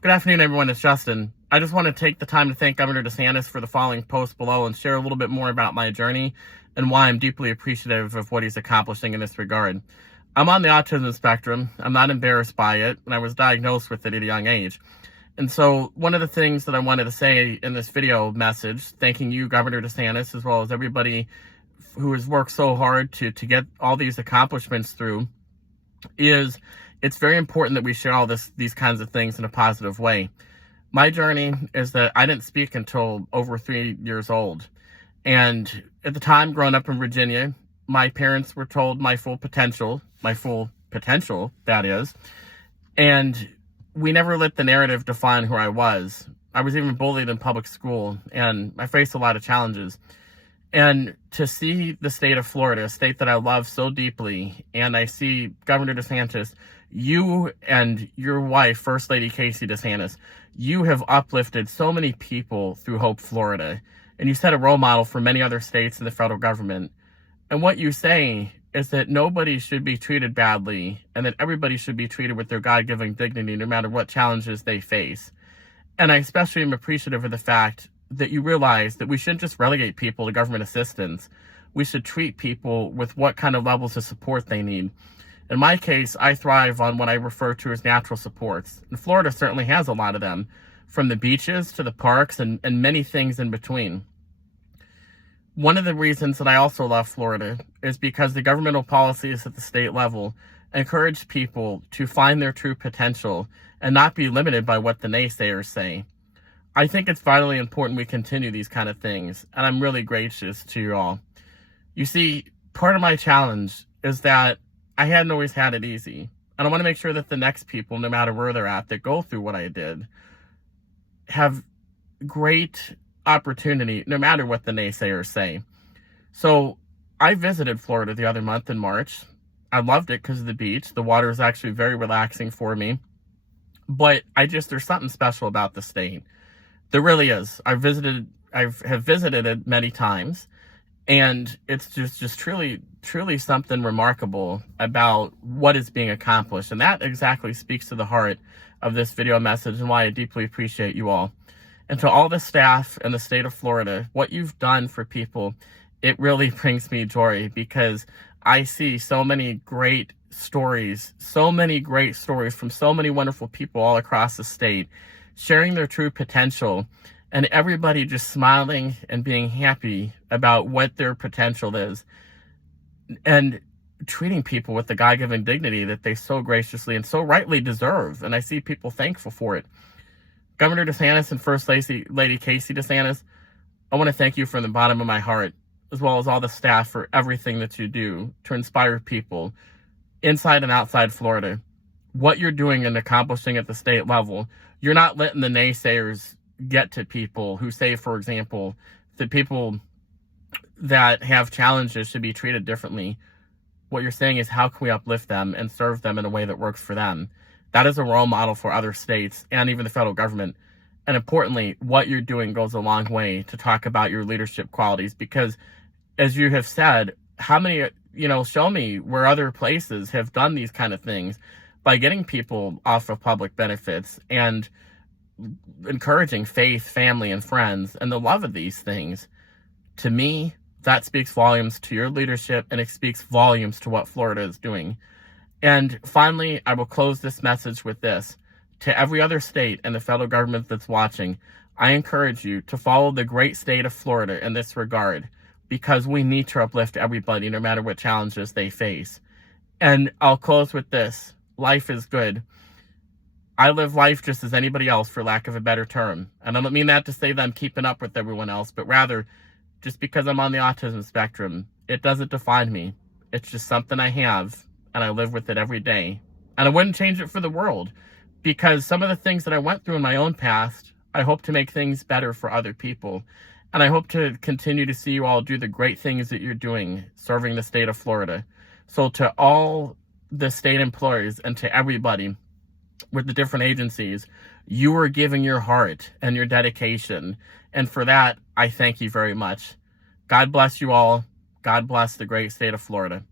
Good afternoon, everyone. It's Justin. I just want to take the time to thank Governor DeSantis for the following post below and share a little bit more about my journey and why I'm deeply appreciative of what he's accomplishing in this regard. I'm on the autism spectrum. I'm not embarrassed by it, and I was diagnosed with it at a young age. And so one of the things that I wanted to say in this video message, thanking you, Governor DeSantis, as well as everybody who has worked so hard to get all these accomplishments through, is it's very important that we share all these kinds of things in a positive way. My journey is that I didn't speak until over 3 years old. And at the time, growing up in Virginia, my parents were told my full potential, that is. And we never let the narrative define who I was. I was even bullied in public school, and I faced a lot of challenges. And to see the state of Florida, a state that I love so deeply, and I see Governor DeSantis, you and your wife, First Lady Casey DeSantis, you have uplifted so many people through Hope Florida, and you set a role model for many other states and the federal government. And what you say is that nobody should be treated badly, and that everybody should be treated with their God-given dignity no matter what challenges they face. And I especially am appreciative of the fact that you realize that we shouldn't just relegate people to government assistance. We should treat people with what kind of levels of support they need. In my case, I thrive on what I refer to as natural supports. And Florida certainly has a lot of them, from the beaches to the parks and many things in between. One of the reasons that I also love Florida is because the governmental policies at the state level encourage people to find their true potential and not be limited by what the naysayers say. I think it's vitally important we continue these kind of things, and I'm really gracious to you all. You see, part of my challenge is that I hadn't always had it easy, and I want to make sure that the next people, no matter where they're at, that go through what I did, have great opportunity, no matter what the naysayers say. So I visited Florida the other month in March. I loved it because of the beach. The water is actually very relaxing for me, but there's something special about the state. There really is. I have visited it many times, and it's just truly something remarkable about what is being accomplished. And that exactly speaks to the heart of this video message and why I deeply appreciate you all. And to all the staff in the state of Florida, what you've done for people, it really brings me joy, because I see so many great stories from so many wonderful people all across the state, sharing their true potential, and everybody just smiling and being happy about what their potential is, and treating people with the God-given dignity that they so graciously and so rightly deserve. And I see people thankful for it. Governor DeSantis and First Lady Casey DeSantis, I want to thank you from the bottom of my heart, as well as all the staff, for everything that you do to inspire people inside and outside Florida. What you're doing and accomplishing at the state level, you're not letting the naysayers get to people who say, for example, that people that have challenges should be treated differently. What you're saying is, how can we uplift them and serve them in a way that works for them? That is a role model for other states and even the federal government. And importantly, what you're doing goes a long way to talk about your leadership qualities, because as you have said, how many, show me where other places have done these kind of things by getting people off of public benefits and encouraging faith, family, and friends, and the love of these things. To me, that speaks volumes to your leadership, and it speaks volumes to what Florida is doing. And finally, I will close this message with this. To every other state and the federal government that's watching, I encourage you to follow the great state of Florida in this regard, because we need to uplift everybody no matter what challenges they face. And I'll close with this. Life is good. I live life just as anybody else, for lack of a better term. And I don't mean that to say that I'm keeping up with everyone else, but rather, just because I'm on the autism spectrum, it doesn't define me. It's just something I have, and I live with it every day. And I wouldn't change it for the world, because some of the things that I went through in my own past, I hope to make things better for other people. And I hope to continue to see you all do the great things that you're doing, serving the state of Florida. So to all the state employees and to everybody with the different agencies, you are giving your heart and your dedication. And for that, I thank you very much. God bless you all. God bless the great state of Florida.